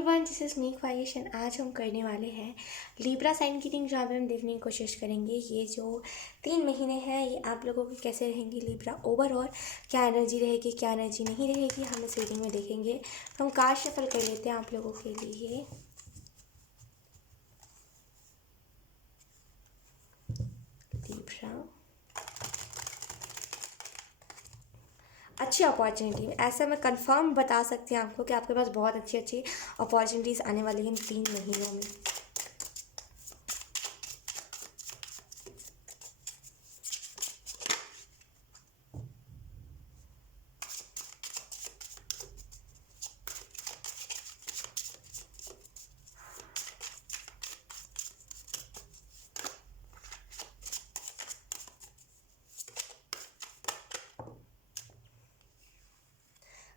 Everyone, this is me ख्वाहिश and आज हम करने वाले हैं लिब्रा साइन की रीडिंग, जहाँ पे हम देखने की कोशिश करेंगे ये जो 3 महीने हैं ये आप लोगों के कैसे रहेंगे लिब्रा ओवरऑल, क्या एनर्जी रहेगी क्या एनर्जी नहीं रहेगी हम इस रीडिंग में देखेंगे। तो हम कार्ड शफल कर लेते हैं आप लोगों के लिए। लिब्रा अच्छी अपॉर्चुनिटी, ऐसा मैं कंफर्म बता सकती हूँ आपको कि आपके पास बहुत अच्छी अच्छी अपॉर्चुनिटीज़ आने वाली हैं इन 3 महीनों में।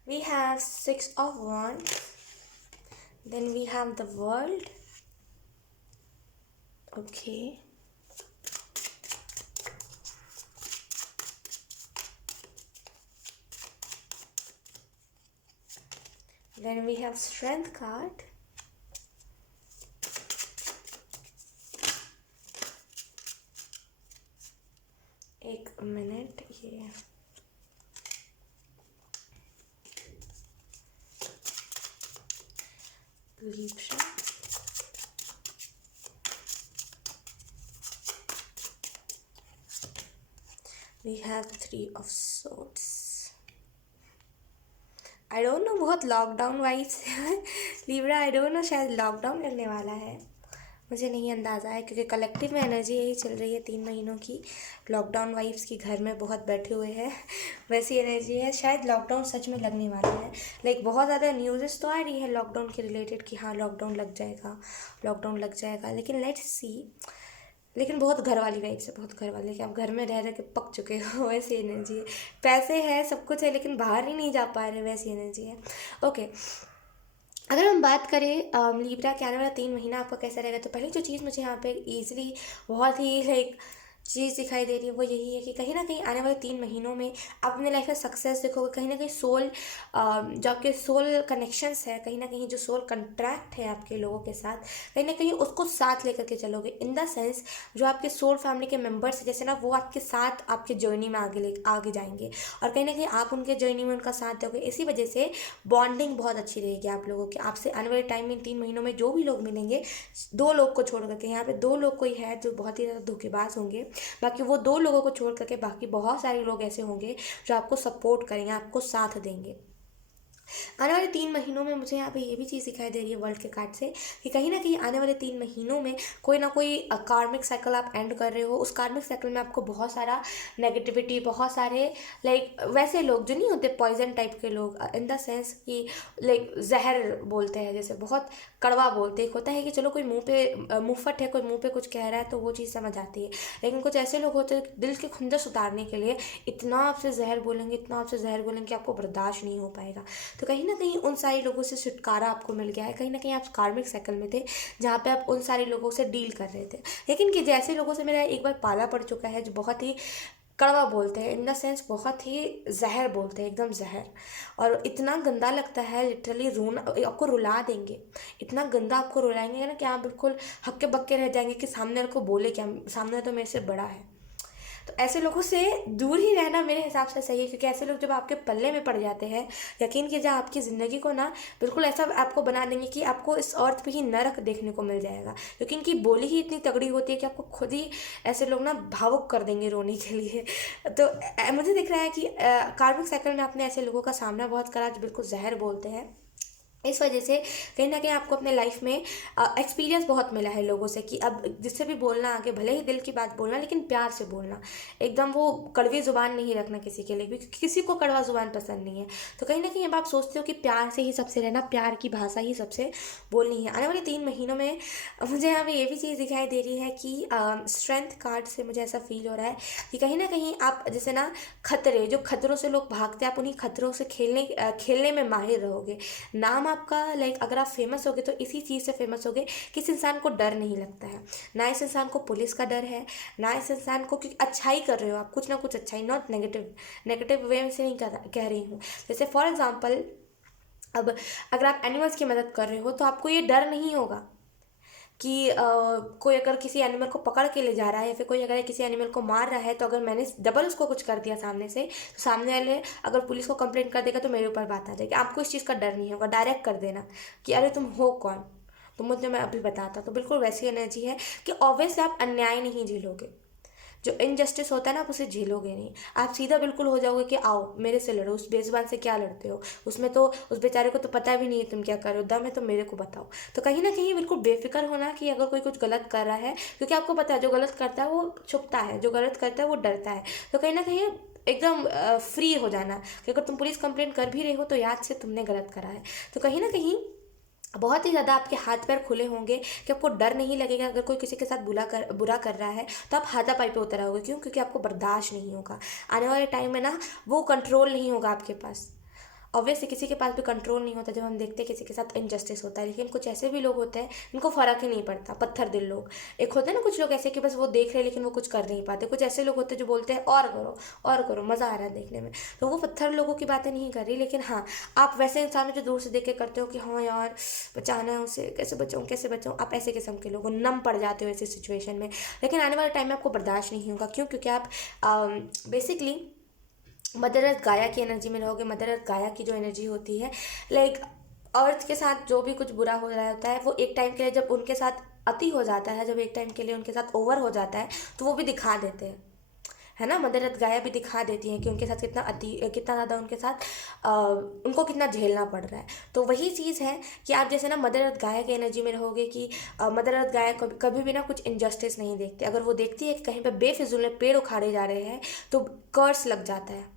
We have 6 of Wands, then we have the World. Okay, then we have Strength card. एक मिनट, ये Libra, we have 3 of Swords. I don't know, बहुत lockdown wise Libra, I don't know, शायद लॉकडाउन लगने वाला है, मुझे नहीं अंदाज़ा है क्योंकि कलेक्टिव में एनर्जी यही चल रही है 3 महीनों की। लॉकडाउन वाइब्स की घर में बहुत बैठे हुए हैं वैसी एनर्जी है, शायद लॉकडाउन सच में लगने वाला है। लाइक बहुत ज़्यादा न्यूज़ तो आ रही है लॉकडाउन के रिलेटेड कि हाँ लॉकडाउन लग जाएगा, लॉकडाउन लग जाएगा, लेकिन लेट्स सी। लेकिन बहुत घर वाली वाइब से, बहुत घर वाले कि आप घर में रह रह के पक चुके हो वैसी एनर्जी है। पैसे है, सब कुछ है, लेकिन बाहर ही नहीं जा पा रहे वैसी एनर्जी है। ओके, अगर हम बात करें लिब्रा के आने वाला 3 महीना आपका कैसा रहेगा, तो पहली जो चीज़ मुझे यहाँ पे ईजिली बहुत ही लाइक चीज़ दिखाई दे रही है वो यही है कि कहीं ना कहीं आने वाले 3 महीनों में आप अपने लाइफ में सक्सेस देखोगे। कहीं ना कहीं सोल, जो आपके सोल कनेक्शंस है, कहीं ना कहीं जो सोल कंट्रैक्ट है आपके लोगों के साथ, कहीं ना कहीं उसको साथ लेकर के चलोगे। इन द सेंस जो आपके सोल फैमिली के मेम्बर्स हैं जैसे ना, वो आपके साथ आपके जर्नी में आगे जाएंगे और कहीं ना कहीं आप उनके जर्नी में उनका साथ दोगे। इसी वजह से बॉन्डिंग बहुत अच्छी रहेगी आप लोगों की। आपसे आने वाले टाइम में 3 महीनों में जो भी लोग मिलेंगे, 2 लोग को छोड़ करके, यहाँ पे 2 लोग कोई है जो बहुत ही ज़्यादा धोखेबाज होंगे, बाकी वो 2 लोगों को छोड़ करके बाकी बहुत सारे लोग ऐसे होंगे जो आपको सपोर्ट करेंगे, आपको साथ देंगे। आने वाले 3 महीनों में मुझे यहाँ पे ये भी चीज़ दिखाई दे रही है वर्ल्ड के कार्ड से कि कहीं ना कहीं आने वाले 3 महीनों में कोई ना कोई कार्मिक साइकिल आप एंड कर रहे हो। उस कार्मिक साइकिल में आपको बहुत सारा नेगेटिविटी, बहुत सारे लाइक वैसे लोग जो नहीं होते पॉइजन टाइप के लोग, इन द सेंस कि लाइक जहर बोलते हैं, जैसे बहुत कड़वा बोलते हैं। एक होता है कि चलो कोई मुंह पे मुफ्फट है, कोई मुंह पे कुछ कह रहा है तो वो चीज़ समझ आती है, लेकिन कुछ ऐसे लोग होते हैं दिल के खुंदस उतारने के लिए इतना आपसे जहर बोलेंगे, इतना आपसे जहर बोलेंगे कि आपको बर्दाश्त नहीं हो पाएगा। तो कहीं ना कहीं उन सारे लोगों से छुटकारा आपको मिल गया है। कहीं ना कहीं आप कार्मिक साइकिल में थे जहाँ पे आप उन सारे लोगों से डील कर रहे थे, लेकिन कि जैसे लोगों से मेरा एक बार पाला पड़ चुका है जो बहुत ही कड़वा बोलते हैं, इन द सेंस बहुत ही जहर बोलते हैं, एकदम जहर, और इतना गंदा लगता है लिटरली, रोना आपको रुला देंगे, इतना गंदा आपको रुलाएंगे ना कि आप बिल्कुल हक्के बक्के रह जाएंगे कि सामने वाले को बोले क्या, सामने तो मेरे से बड़ा है। तो ऐसे लोगों से दूर ही रहना मेरे हिसाब से सही है, क्योंकि ऐसे लोग जब आपके पल्ले में पड़ जाते हैं, यकीन कीजिए आपकी ज़िंदगी को ना बिल्कुल ऐसा आपको बना देंगे कि आपको इस अर्थ पे ही नरक देखने को मिल जाएगा, क्योंकि इनकी बोली ही इतनी तगड़ी होती है कि आपको खुद ही ऐसे लोग ना भावुक कर देंगे रोने के लिए। तो मुझे दिख रहा है कि कार्मिक साइकिल में आपने ऐसे लोगों का सामना बहुत करा जो बिल्कुल जहर बोलते हैं। इस वजह से कहीं ना कहीं आपको अपने लाइफ में एक्सपीरियंस बहुत मिला है लोगों से कि अब जिससे भी बोलना आगे, भले ही दिल की बात बोलना लेकिन प्यार से बोलना, एकदम वो कड़वी ज़ुबान नहीं रखना किसी के लिए भी, क्योंकि किसी को कड़वा ज़ुबान पसंद नहीं है। तो कहीं ना कहीं अब आप सोचते हो कि प्यार से ही सबसे रहना, प्यार की भाषा ही सबसे बोलनी है। आने वाले 3 महीनों में मुझे यहाँ पे ये भी चीज़ दिखाई दे रही है कि स्ट्रेंथ कार्ड से मुझे ऐसा फील हो रहा है कि कहीं ना कहीं आप जैसे ना खतरे, जो खतरों से लोग भागते हैं, आप उन्हीं खतरों से खेलने में माहिर रहोगे। नाम आपका लाइक अगर आप फेमस होगे तो इसी चीज़ से फेमस होगे कि इस इंसान को डर नहीं लगता है, ना इस इंसान को पुलिस का डर है, ना इस इंसान को, क्योंकि अच्छाई कर रहे हो आप, कुछ ना कुछ अच्छाई, नॉट नेगेटिव वे से नहीं कह रही हूँ। जैसे फॉर एग्जाम्पल अब अगर आप एनिमल्स की मदद कर रहे हो तो आपको ये डर नहीं होगा कि कोई अगर किसी एनिमल को पकड़ के ले जा रहा है या फिर कोई अगर किसी एनिमल को मार रहा है तो अगर मैंने डबल उसको कुछ कर दिया सामने से, तो सामने वाले अगर पुलिस को कंप्लेंट कर देगा तो मेरे ऊपर बात आ जाएगी। आपको इस चीज़ का डर नहीं होगा, डायरेक्ट कर देना कि अरे तुम हो कौन, तो मुझे मैं अभी बताता। तो बिल्कुल वैसी एनर्जी है कि ऑब्वियसली आप अन्याय नहीं झेलोगे, जो इनजस्टिस होता है ना आप उसे झेलोगे नहीं, आप सीधा बिल्कुल हो जाओगे कि आओ मेरे से लड़ो। उस बेजुबान से क्या लड़ते हो, उसमें तो उस बेचारे को तो पता भी नहीं है तुम क्या कर रहे हो, दम है तो मेरे को बताओ। तो कहीं ना कहीं बिल्कुल बेफिक्र होना कि अगर कोई कुछ गलत कर रहा है, क्योंकि आपको पता है जो गलत करता है वो छुपता है, जो गलत करता है वो डरता है। तो कहीं ना कहीं एकदम फ्री हो जाना कि अगर तुम पुलिस कंप्लेंट कर भी रहे हो तो याद से तुमने गलत करा है। तो कहीं ना कहीं बहुत ही ज़्यादा आपके हाथ पैर खुले होंगे कि आपको डर नहीं लगेगा। अगर कोई किसी के साथ बुरा कर रहा है तो आप हाथापाई पे उतर आओगे। क्यों? क्योंकि आपको बर्दाश्त नहीं होगा। आने वाले टाइम में ना वो कंट्रोल नहीं होगा आपके पास। ऑब्वियसली किसी के पास भी कंट्रोल नहीं होता जब हम देखते हैं किसी के साथ इनजस्टिस होता है, लेकिन कुछ ऐसे भी लोग होते हैं जिनको फ़र्क ही नहीं पड़ता, पत्थर दिल लोग। एक होते हैं ना कुछ लोग ऐसे कि बस वो देख रहे हैं लेकिन वो कुछ कर नहीं पाते। कुछ ऐसे लोग होते हैं जो बोलते हैं और करो मज़ा आ रहा है देखने में। तो वो पत्थर लोगों की बातें नहीं कर रही, लेकिन हाँ आप वैसे इंसान हो जो दूर से देख के करते हो कि हाँ यार बचाना है उसे, कैसे बचाऊँ, आप ऐसे किस्म के लोग नम पड़ जाते हो ऐसी सिचुएशन में। लेकिन आने वाले टाइम में आपको बर्दाश्त नहीं होगा। क्यों? क्योंकि आप बेसिकली मदर अर्थ गाया की एनर्जी में रहोगे। मदर अर्थ गाया की जो एनर्जी होती है, लाइक अर्थ के साथ जो भी कुछ बुरा हो रहा होता है वो एक टाइम के लिए जब उनके साथ अति हो जाता है, जब एक टाइम के लिए उनके साथ ओवर हो जाता है तो वो भी दिखा देते हैं, है ना। मदर अर्थ गाया भी दिखा देती हैं कि उनके साथ कितना ज़्यादा उनके साथ उनको कितना झेलना पड़ रहा है। तो वही चीज़ है कि आप जैसे ना मदर अर्थ गाया की एनर्जी में रहोगे कि मदर अर्थ गाया कभी भी ना कुछ इनजस्टिस नहीं देखती। अगर वो देखती है कि कहीं पर बेफिजूल में पेड़ उखाड़े जा रहे हैं तो कर्स लग जाता है,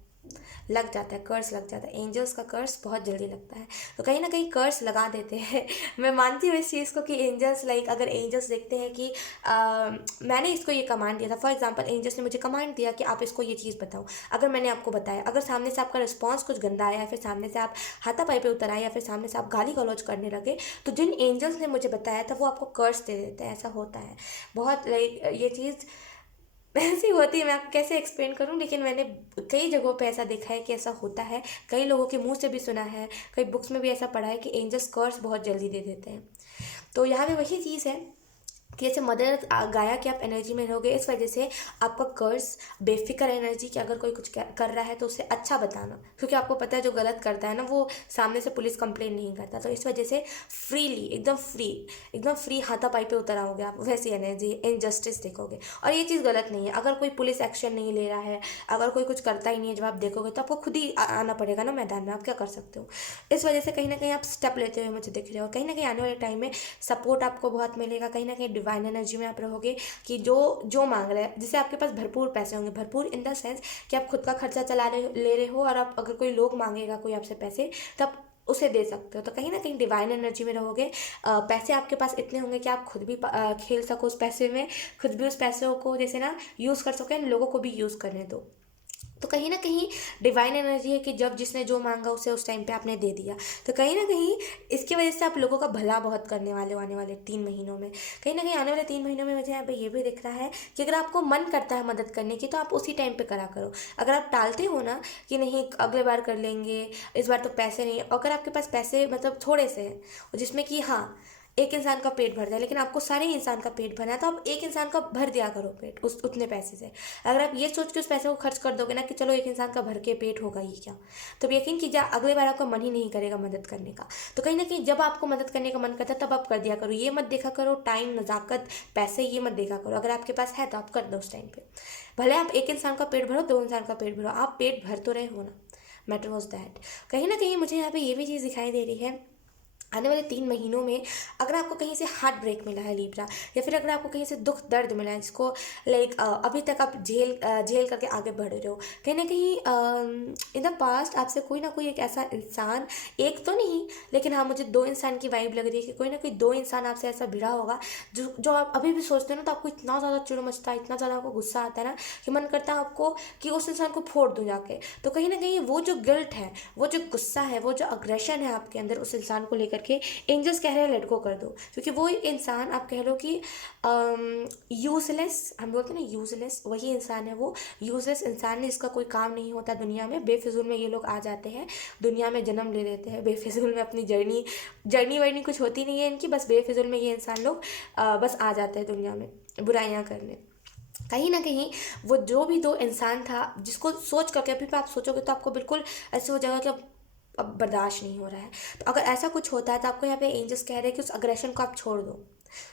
कर्स लग जाता है। एंजल्स का कर्स बहुत जल्दी लगता है, तो कहीं ना कहीं कर्स लगा देते हैं। मैं मानती हूँ इस चीज़ को कि एंजल्स लाइक अगर एंजल्स देखते हैं कि मैंने इसको ये कमांड दिया था, फॉर एग्जांपल एंजल्स ने मुझे कमांड दिया कि आप इसको ये चीज़ बताओ, अगर मैंने आपको बताया, अगर सामने से आपका रिस्पॉन्स कुछ गंदा आया या फिर सामने से आप हाथापाई पे उतर आए या फिर सामने से आप गाली गलौज करने लगे, तो जिन एंजल्स ने मुझे बताया था वो आपको कर्स दे देते हैं। ऐसा होता है बहुत, लाइक ये चीज़ ऐसी होती है, मैं आपको कैसे एक्सप्लेन करूं, लेकिन मैंने कई जगहों पे ऐसा देखा है कि ऐसा होता है, कई लोगों के मुंह से भी सुना है, कई बुक्स में भी ऐसा पढ़ा है कि एंजल्स कर्स बहुत जल्दी दे देते हैं। तो यहाँ पे वही चीज़ है कि जैसे मदर गाया कि आप एनर्जी में रहोगे, इस वजह से आपका कर्स बेफिक्र एनर्जी कि अगर कोई कुछ कर रहा है तो उसे अच्छा बताना, क्योंकि आपको पता है जो गलत करता है ना वो सामने से पुलिस कंप्लेन नहीं करता। तो इस वजह से फ्रीली एकदम फ्री हाथापाई पे उतर आओगे आप, वैसी एनर्जी इनजस्टिस देखोगे। और ये चीज़ गलत नहीं है। अगर कोई पुलिस एक्शन नहीं ले रहा है, अगर कोई कुछ करता ही नहीं है, जब आप देखोगे तो आपको खुद ही आना पड़ेगा ना मैदान में, आप क्या कर सकते हो। इस वजह से कहीं ना कहीं आप स्टेप लेते हुए मुझे दिख रहे हो। कहीं ना कहीं आने वाले टाइम में सपोर्ट आपको बहुत मिलेगा, कहीं ना कहीं डिवाइन एनर्जी में आप रहोगे कि जो जो मांग रहे हैं, जैसे आपके पास भरपूर पैसे होंगे, भरपूर इन द सेंस कि आप खुद का खर्चा ले रहे हो, और आप अगर कोई लोग मांगेगा कोई आपसे पैसे तो आप उसे दे सकते हो। तो कहीं ना कहीं डिवाइन एनर्जी में रहोगे। पैसे आपके पास इतने होंगे कि आप खुद भी खेल सको उस पैसे में, खुद भी उस पैसों को जैसे ना यूज़ कर सको, लोगों को भी यूज़ करने दो। तो कहीं ना कहीं डिवाइन एनर्जी है कि जब जिसने जो मांगा उसे उस टाइम पे आपने दे दिया। तो कहीं ना कहीं इसकी वजह से आप लोगों का भला बहुत करने वाले हो आने वाले 3 महीनों में। कहीं ना कहीं आने वाले 3 महीनों में मुझे यहाँ पे ये भी दिख रहा है कि अगर आपको मन करता है मदद करने की तो आप उसी टाइम पे करा करो। अगर आप टालते हो ना कि नहीं अगले बार कर लेंगे, इस बार तो पैसे नहीं, अगर आपके पास पैसे मतलब थोड़े से हैं जिसमें कि हाँ एक इंसान का पेट भर जाए, लेकिन आपको सारे इंसान का पेट भरना है, तो आप एक इंसान का भर दिया करो पेट उस उतने पैसे से। अगर आप ये सोच के उस पैसे को खर्च कर दोगे ना कि चलो एक इंसान का भर के पेट होगा ही क्या, तो यकीन कीजिए अगले बार आपका मन ही नहीं करेगा मदद करने का। तो कहीं ना कहीं जब आपको मदद करने का मन करता है तब आप कर दिया करो। ये मत देखा करो टाइम, नज़ाकत, पैसे, ये मत देखा करो। अगर आपके पास है तो आप कर दो उस टाइम पे। भले आप एक इंसान का पेट भरो, 2 इंसान का पेट भरो, आप पेट भर तो रहे हो ना। Matter was that. कहीं ना कहीं मुझे यहाँ पे ये भी चीज़ दिखाई दे रही है आने वाले 3 महीनों में, अगर आपको कहीं से हार्ट ब्रेक मिला है लीब्रा, या फिर अगर आपको कहीं से दुख दर्द मिला है जिसको लाइक अभी तक आप झेल करके आगे बढ़ रहे हो, कहीं ना कहीं इन द पास्ट आपसे कोई ना कोई एक ऐसा इंसान, एक तो नहीं लेकिन हाँ मुझे 2 इंसान की वाइब लग रही है कि कोई ना कोई 2 इंसान आपसे ऐसा भिड़ा होगा जो आप अभी भी सोचते हो ना तो आपको इतना ज़्यादा चिड़ मचता है, इतना ज़्यादा आपको गुस्सा आता है ना कि मन करता है आपको कि उस इंसान को फोड़ दूँ जाके। तो कहीं ना कहीं वो जो गिल्ट है, वो जो गुस्सा है, वो जो अग्रेशन है आपके अंदर उस इंसान को लेकर करके एंजल्स कह रहे हैं लेट गो कर दो, क्योंकि वो इंसान आप कह लो कि यूजलेस, हम बोलते हैं ना यूजलेस, वही इंसान है वो। यूजलेस इंसान है, इसका कोई काम नहीं होता दुनिया में, बेफिजूल में ये लोग आ जाते हैं, दुनिया में जन्म ले लेते हैं बेफिजूल में, अपनी जर्नी वर्नी कुछ होती नहीं है इनकी, बस बेफिजूल में ये इंसान लोग बस आ जाते हैं दुनिया में बुराइयां करने। कहीं ना कहीं वो जो भी दो इंसान था, जिसको सोच करके अभी भी आप सोचोगे तो आपको बिल्कुल ऐसे हो जाएगा कि अब बर्दाश्त नहीं हो रहा है। तो अगर ऐसा कुछ होता है तो आपको यहाँ पे एंजल्स कह रहे हैं कि उस अग्रेशन को आप छोड़ दो,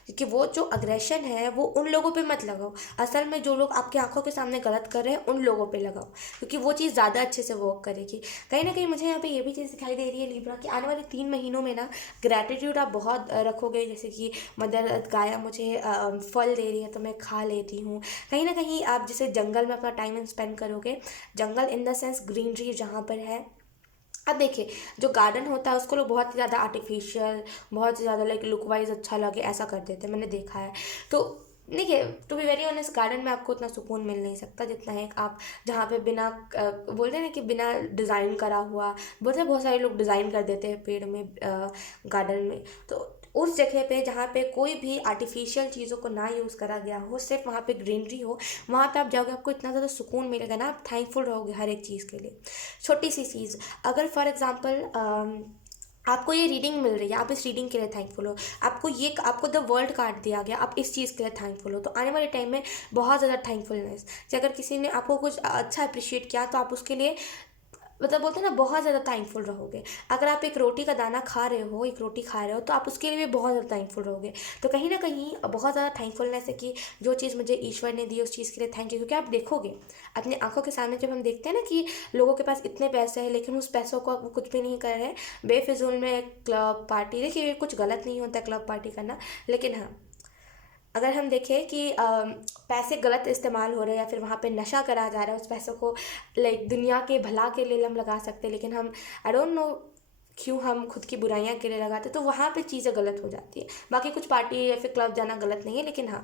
क्योंकि वो जो अग्रेशन है वो उन लोगों पे मत लगाओ, असल में जो लोग आपकी आंखों के सामने गलत कर रहे हैं उन लोगों पे लगाओ, क्योंकि वो चीज़ ज़्यादा अच्छे से वर्क करेगी। कहीं ना कहीं मुझे यहाँ पे ये भी चीज़ दिखाई दे रही है लिब्रा कि आने वाले 3 महीनों में ना ग्रैटिट्यूड आप बहुत रखोगे, जैसे कि मदर गाया मुझे फल दे रही है तो मैं खा लेती हूँ। कहीं ना कहीं आप जैसे जंगल में अपना टाइम स्पेंड करोगे, जंगल इन द सेंस ग्रीनरी जहाँ पर है। अब देखिए, जो गार्डन होता है उसको लोग बहुत ही ज़्यादा आर्टिफिशियल, बहुत ही ज़्यादा लाइक लुक वाइज अच्छा लगे ऐसा कर देते हैं, मैंने देखा है। तो देखिए, to be very honest, garden में आपको उतना सुकून मिल नहीं सकता जितना है आप जहाँ पे बिना बोलते हैं ना कि बिना डिज़ाइन करा हुआ, बोलते हैं बहुत सारे लोग डिज़ाइन कर देते हैं पेड़ में, गार्डन में। तो उस जगह पे जहाँ पे कोई भी आर्टिफिशियल चीज़ों को ना यूज़ करा गया हो, सिर्फ वहाँ पे ग्रीनरी हो, वहाँ पे आप जाओगे, आपको इतना ज़्यादा सुकून मिलेगा ना, आप थैंकफुल रहोगे हर एक चीज़ के लिए। छोटी सी चीज़, अगर फॉर एग्ज़ाम्पल आपको ये रीडिंग मिल रही है, आप इस रीडिंग के लिए थैंकफुल हो, आपको द वर्ल्ड कार्ड दिया गया, आप इस चीज़ के लिए थैंकफुल हो, तो आने वाले टाइम में बहुत ज़्यादा थैंकफुलनेस, कि अगर किसी ने आपको कुछ अच्छा अप्रिशिएट किया तो आप उसके लिए मतलब बोलते हैं ना बहुत ज़्यादा थैंकफुल रहोगे। अगर आप एक रोटी का दाना खा रहे हो, एक रोटी खा रहे हो, तो आप उसके लिए भी बहुत ज़्यादा थैंकफुल रहोगे। तो कहीं ना कहीं बहुत ज़्यादा थैंकफुलनेस है कि जो चीज़ मुझे ईश्वर ने दी उस चीज़ के लिए थैंक यू। क्योंकि आप देखोगे अपनी आंखों के सामने, जब हम देखते हैं ना कि लोगों के पास इतने पैसे हैं लेकिन उस पैसों को वो कुछ भी नहीं कर रहे हैं, बेफिजूल में क्लब पार्टी, देखिए कुछ गलत नहीं होता क्लब पार्टी करना, लेकिन हाँ, अगर हम देखें कि पैसे गलत इस्तेमाल हो रहे हैं या फिर वहाँ पे नशा करा जा रहा है, उस पैसों को लाइक दुनिया के भला के लिए हम लगा सकते हैं, लेकिन हम आई डोंट नो क्यों हम खुद की बुराइयां के लिए लगाते, तो वहाँ पे चीज़ें गलत हो जाती है। बाकी कुछ पार्टी या फिर क्लब जाना गलत नहीं है, लेकिन हाँ,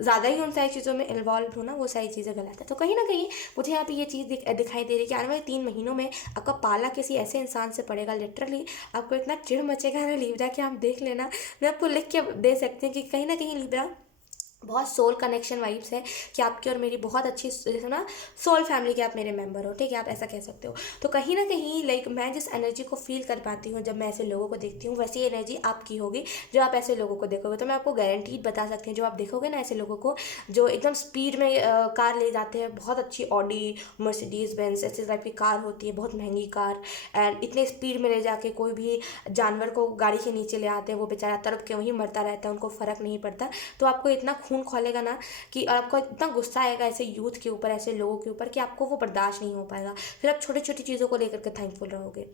ज़्यादा ही उन सारी चीज़ों में इन्वॉल्व होना, वो सारी चीज़ें गलत है। तो कहीं ना कहीं मुझे यहाँ पे ये चीज़ दिखाई दे रही है कि आने वाले 3 महीनों में आपका पाला किसी ऐसे इंसान से पड़ेगा, लिटरली आपको इतना चिढ़ मचेगा ना लिब्रा कि आप देख लेना। मैं आपको लिख के दे सकती हूँ कि कहीं ना कहीं लिब्रा बहुत सोल कनेक्शन वाइब्स है, कि आपकी और मेरी बहुत अच्छी, जैसे ना सोल फैमिली के आप मेरे मेंबर हो, ठीक है, आप ऐसा कह सकते हो। तो कहीं ना कहीं लाइक मैं जिस एनर्जी को फील कर पाती हूँ जब मैं ऐसे लोगों को देखती हूँ, वैसी एनर्जी आपकी होगी जो आप ऐसे लोगों को देखोगे। तो मैं आपको गारंटीड बता सकती हूँ, जो आप देखोगे ना ऐसे लोगों को जो एकदम स्पीड में कार ले जाते हैं, बहुत अच्छी ऑडी, मर्सिडीज बेंज ऐसे टाइप की कार होती है, बहुत महंगी कार, एंड इतने स्पीड में ले जाके कोई भी जानवर को गाड़ी के नीचे ले आते हैं, वो बेचारा तड़प के वहीं मरता रहता है, उनको फ़र्क नहीं पड़ता। तो आपको इतना खून खौलेगा ना कि आपको इतना गुस्सा आएगा ऐसे यूथ के ऊपर, ऐसे लोगों के ऊपर, कि आपको वो बर्दाश्त नहीं हो पाएगा। फिर आप छोटी छोटी चीज़ों को लेकर के थैंकफुल रहोगे।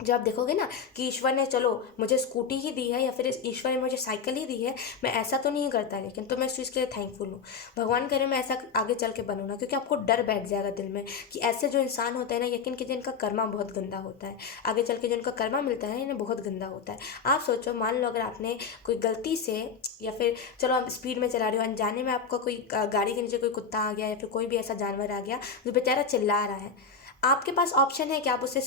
जब आप देखोगे ना कि ईश्वर ने चलो मुझे स्कूटी ही दी है या फिर इस ईश्वर ने मुझे साइकिल ही दी है, मैं ऐसा तो नहीं करता लेकिन, तो मैं इस चीज़ के लिए थैंकफुल हूँ। भगवान करे मैं ऐसा आगे चल के बनूँ ना, क्योंकि आपको डर बैठ जाएगा दिल में कि ऐसे जो इंसान होते हैं ना, यकीन कीजिए इनका कर्मा बहुत गंदा होता है, आगे चल के जो इनका कर्मा मिलता है इन्हें बहुत गंदा होता है। आप सोचो, मान लो अगर आपने कोई गलती से, या फिर चलो आप स्पीड में चला रहे हो, अनजाने में आपका कोई गाड़ी के नीचे कोई कुत्ता आ गया या फिर कोई भी ऐसा जानवर आ गया जो बेचारा चिल्ला रहा है, आपके पास ऑप्शन है कि आप उसे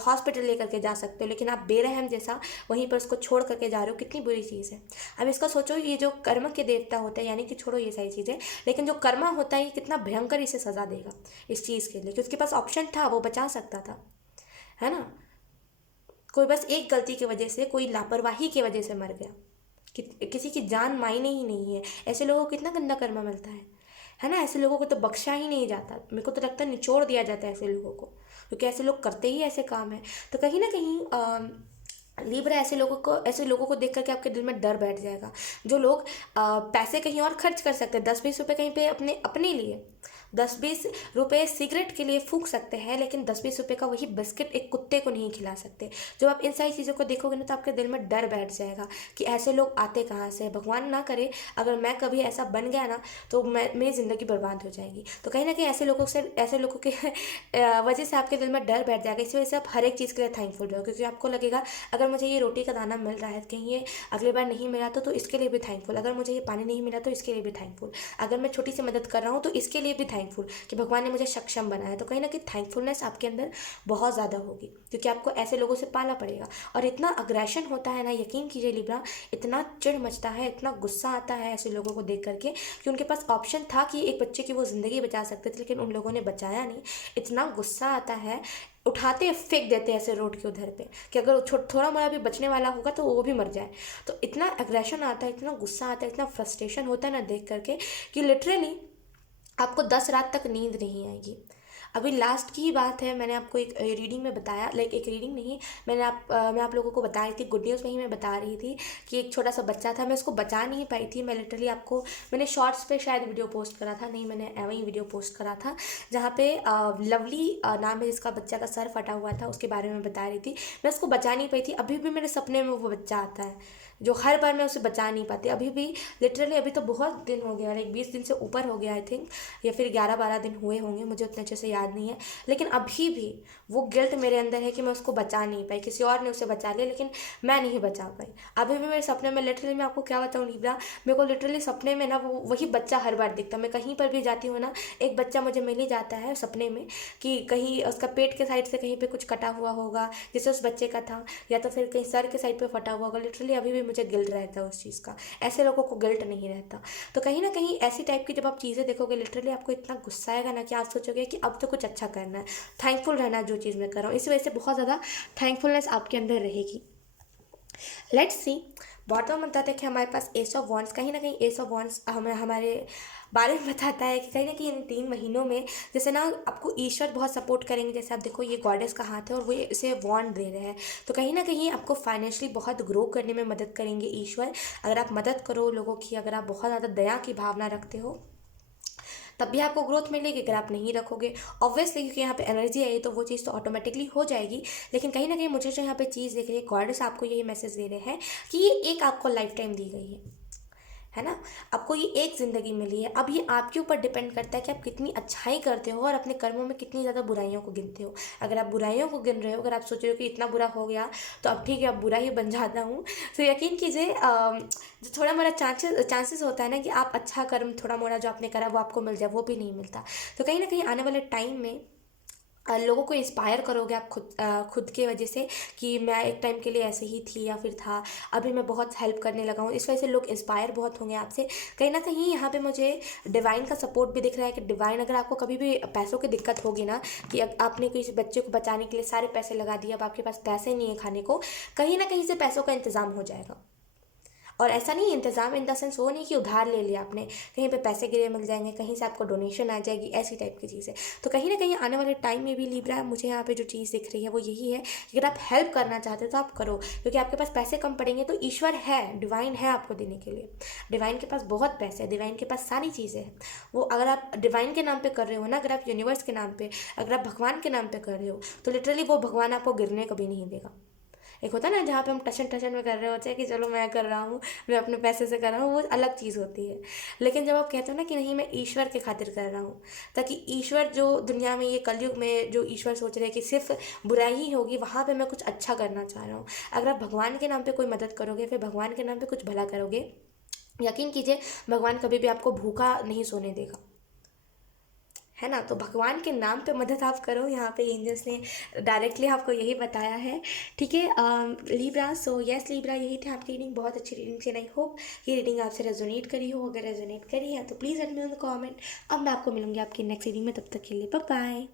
हॉस्पिटल लेकर के जा सकते हो, लेकिन आप बेरहम जैसा वहीं पर उसको छोड़ करके जा रहे हो, कितनी बुरी चीज़ है। अब इसका सोचो, ये जो कर्म के देवता होते हैं, यानी कि छोड़ो ये सारी चीज़ें, लेकिन जो कर्मा होता है ये कितना भयंकर इसे सज़ा देगा इस चीज़ के लिए, कि उसके पास ऑप्शन था, वो बचा सकता था, है ना। कोई बस एक गलती की वजह से, कोई लापरवाही की वजह से मर गया, किसी की जान मायने ही नहीं है। ऐसे लोगों को कितना गंदा कर्मा मिलता है ना। ऐसे लोगों को तो बख्शा ही नहीं जाता, मेरे को तो लगता है निचोड़ दिया जाता है ऐसे लोगों को, क्योंकि ऐसे लोग करते ही ऐसे काम है। तो कहीं ना कहीं लिब्रा ऐसे लोगों को देख करके आपके दिल में डर बैठ जाएगा, जो लोग पैसे कहीं और खर्च कर सकते हैं, 10-20 रुपये कहीं पे अपने अपने लिए, 10-20 रुपये सिगरेट के लिए फूंक सकते हैं, लेकिन 10-20 रुपये का वही बिस्किट एक कुत्ते को नहीं खिला सकते। जब आप इन सारी चीज़ों को देखोगे ना, तो आपके दिल में डर बैठ जाएगा कि ऐसे लोग आते कहाँ से। भगवान ना करे अगर मैं कभी ऐसा बन गया ना, तो मेरी ज़िंदगी बर्बाद हो जाएगी। तो कहीं ना कहीं ऐसे लोगों के वजह से आपके दिल में डर बैठ जाएगा। इसी वजह से आप हर एक चीज़ के लिए थैंकफुल रहो, क्योंकि आपको लगेगा अगर मुझे ये रोटी का दाना मिल रहा है, कहीं ये अगली बार नहीं मिला तो इसके लिए भी थैंकफुल, अगर मुझे ये पानी नहीं मिला तो इसके लिए भी थैंकफुल, अगर मैं छोटी सी मदद कर रहा हूँ तो इसके लिए भी थैंकफुल कि भगवान ने मुझे सक्षम बनाया, तो कहीं ना कहीं थैंकफुलनेस आपके अंदर बहुत ज़्यादा होगी, क्योंकि आपको ऐसे लोगों से पाला पड़ेगा। और इतना अग्रेशन होता है ना, यकीन कीजिए लिब्रा, इतना चिढ़ मचता है, इतना गुस्सा आता है ऐसे लोगों को देख करके कि उनके पास ऑप्शन था कि एक बच्चे की वो ज़िंदगी बचा सकते थे, लेकिन उन लोगों ने बचाया नहीं। इतना गुस्सा आता है, उठाते फेंक देते हैं ऐसे रोड के उधर पे कि अगर थोड़ा मोड़ा भी बचने वाला होगा तो वो भी मर जाए। तो इतना एग्रेशन आता है, इतना गुस्सा आता है, इतना फ्रस्ट्रेशन होता है ना देख करके कि लिटरली आपको 10 रात तक नींद नहीं आएगी। अभी लास्ट की ही बात है, मैंने आपको एक रीडिंग में बताया, लाइक एक रीडिंग नहीं, मैं आप लोगों को बता रही थी, गुड न्यूज़ में ही मैं बता रही थी कि एक छोटा सा बच्चा था, मैं उसको बचा नहीं पाई थी। मैं लिटरली आपको, मैंने शॉर्ट्स पे शायद वीडियो पोस्ट करा था, नहीं मैंने वही वीडियो पोस्ट करा था जहाँ पे लवली नाम है जिसका बच्चा का सर फटा हुआ था, उसके बारे में बता रही थी। मैं उसको बचा नहीं पाई थी, अभी भी मेरे सपने में वो बच्चा आता है जो हर बार मैं उसे बचा नहीं पाती, अभी भी लिटरली। अभी तो बहुत दिन हो गया, लाइक 20 दिन से ऊपर हो गया आई थिंक, या फिर 11-12 दिन हुए होंगे, मुझे उतने अच्छे से याद नहीं है। लेकिन अभी भी वो गिल्ट मेरे अंदर है कि मैं उसको बचा नहीं पाई, किसी और ने उसे बचा लिया लेकिन मैं नहीं बचा पाई। अभी भी मेरे सपने में लिटरली, मैं आपको क्या बताऊँ लिब्रा, मेरे को लिटरली सपने में ना वो वही बच्चा हर बार दिखता। मैं कहीं पर भी जाती हूँ ना, एक बच्चा मुझे मिल ही जाता है सपने में कि कहीं उसका पेट के साइड से कहीं पे कुछ कटा हुआ होगा जैसे उस बच्चे का था, या तो फिर कहीं सर के साइड पे फटा हुआ होगा। लिटरली अभी भी मुझे गिल्ट रहता है उस चीज़ का, ऐसे लोगों को गिल्ट नहीं रहता। तो कहीं ना कहीं ऐसी टाइप की जब आप चीज़ें देखोगे, लिटरली आपको इतना गुस्सा आएगा ना कि आप सोचोगे कि अब तो कुछ अच्छा करना है, थैंकफुल रहना जो चीज़ मैं कर रहा हूँ, इसी वजह से बहुत ज़्यादा थैंकफुलनेस आपके अंदर रहेगी। लेट्स सी, बॉटम बताता है कि हमारे पास एस ऑफ वॉन्ड्स, कहीं ना कहीं एस ऑफ वॉन्ड्स हमें हमारे बारे में बताता है कि कहीं ना कहीं इन 3 महीनों में जैसे ना आपको ईश्वर बहुत सपोर्ट करेंगे। जैसे आप देखो ये गॉडेस का हाथ है और वो इसे वॉन्ड दे रहे हैं, तो कहीं ना कहीं आपको फाइनेंशियली बहुत ग्रो करने में मदद करेंगे ईश्वर। अगर आप मदद करो लोगों की, अगर आप बहुत ज़्यादा दया की भावना रखते हो, तब भी आपको ग्रोथ मिलेगी। अगर आप नहीं रखोगे ऑब्वियसली, क्योंकि यहाँ पे एनर्जी आई तो वो चीज़ तो ऑटोमेटिकली हो जाएगी। लेकिन कहीं ना कहीं मुझे जो यहाँ पे चीज़ दिख रही है, गॉडेस आपको यही मैसेज दे रहे हैं कि ये एक आपको लाइफ टाइम दी गई है ना, आपको ये एक ज़िंदगी मिली है। अब ये आपके ऊपर डिपेंड करता है कि आप कितनी अच्छाई करते हो और अपने कर्मों में कितनी ज़्यादा बुराइयों को गिनते हो। अगर आप बुराइयों को गिन रहे हो, अगर आप सोच रहे हो कि इतना बुरा हो गया तो अब ठीक है अब बुरा ही बन जाता हूँ, तो यकीन कीजिए जो थोड़ा मोड़ा चांसेस होता है ना कि आप अच्छा कर्म थोड़ा मोड़ा जो आपने करा वो आपको मिल जाए, वो भी नहीं मिलता। तो कहीं ना कहीं आने वाले टाइम में लोगों को इंस्पायर करोगे आप खुद के वजह से कि मैं एक टाइम के लिए ऐसे ही थी या फिर था, अभी मैं बहुत हेल्प करने लगा हूँ। इस वजह से लोग इंस्पायर बहुत होंगे आपसे। कहीं ना कहीं यहाँ पे मुझे डिवाइन का सपोर्ट भी दिख रहा है कि डिवाइन, अगर आपको कभी भी पैसों की दिक्कत होगी ना, कि आपने किसी बच्चे को बचाने के लिए सारे पैसे लगा दिए, अब आपके पास पैसे नहीं है खाने को, कहीं ना कहीं से पैसों का इंतज़ाम हो जाएगा। और ऐसा नहीं, इंतज़ाम इन द सेंस वो नहीं कि उधार ले लिया आपने, कहीं पे पैसे गिरे मिल जाएंगे, कहीं से आपको डोनेशन आ जाएगी, ऐसी टाइप की चीज़ें। तो कहीं ना कहीं आने वाले टाइम में भी लिब्रा मुझे यहाँ पे जो चीज़ दिख रही है वो यही है कि अगर आप हेल्प करना चाहते हो तो आप करो, क्योंकि आपके पास पैसे कम पड़ेंगे तो ईश्वर है, डिवाइन है आपको देने के लिए। डिवाइन के पास बहुत पैसे है, डिवाइन के पास सारी चीज़ें हैं। वो अगर आप डिवाइन के नाम पे कर रहे हो ना, अगर आप यूनिवर्स के नाम पे, अगर आप भगवान के नाम पे कर रहे हो, तो लिटरली वो भगवान आपको गिरने कभी नहीं देगा। एक होता है ना जहाँ पे हम टशन टशन में कर रहे होते हैं कि चलो मैं कर रहा हूँ, मैं अपने पैसे से कर रहा हूँ, वो अलग चीज़ होती है। लेकिन जब आप कहते हो ना कि नहीं मैं ईश्वर के खातिर कर रहा हूँ, ताकि ईश्वर जो दुनिया में, ये कलयुग में जो ईश्वर सोच रहे हैं कि सिर्फ बुराई ही होगी, वहाँ पे मैं कुछ अच्छा करना चाह रहा हूँ। अगर आप भगवान के नाम पे कोई मदद करोगे, फिर भगवान के नाम पे कुछ भला करोगे, यकीन कीजिए भगवान कभी भी आपको भूखा नहीं सोने देगा, है ना। तो भगवान के नाम पे मदद आप करो, यहाँ पे एंजल्स ने डायरेक्टली आपको यही बताया है। ठीक है लीब्रा, सो यस लीब्रा, यही थी आपकी रीडिंग, बहुत अच्छी रीडिंग थी। आई होप ये रीडिंग आपसे रेजोनेट करी हो, अगर रेजोनेट करी है तो please let me know in the comment. अब मैं आपको मिलूंगी आपकी नेक्स्ट रीडिंग में, तब तक के लिए बाय बाय।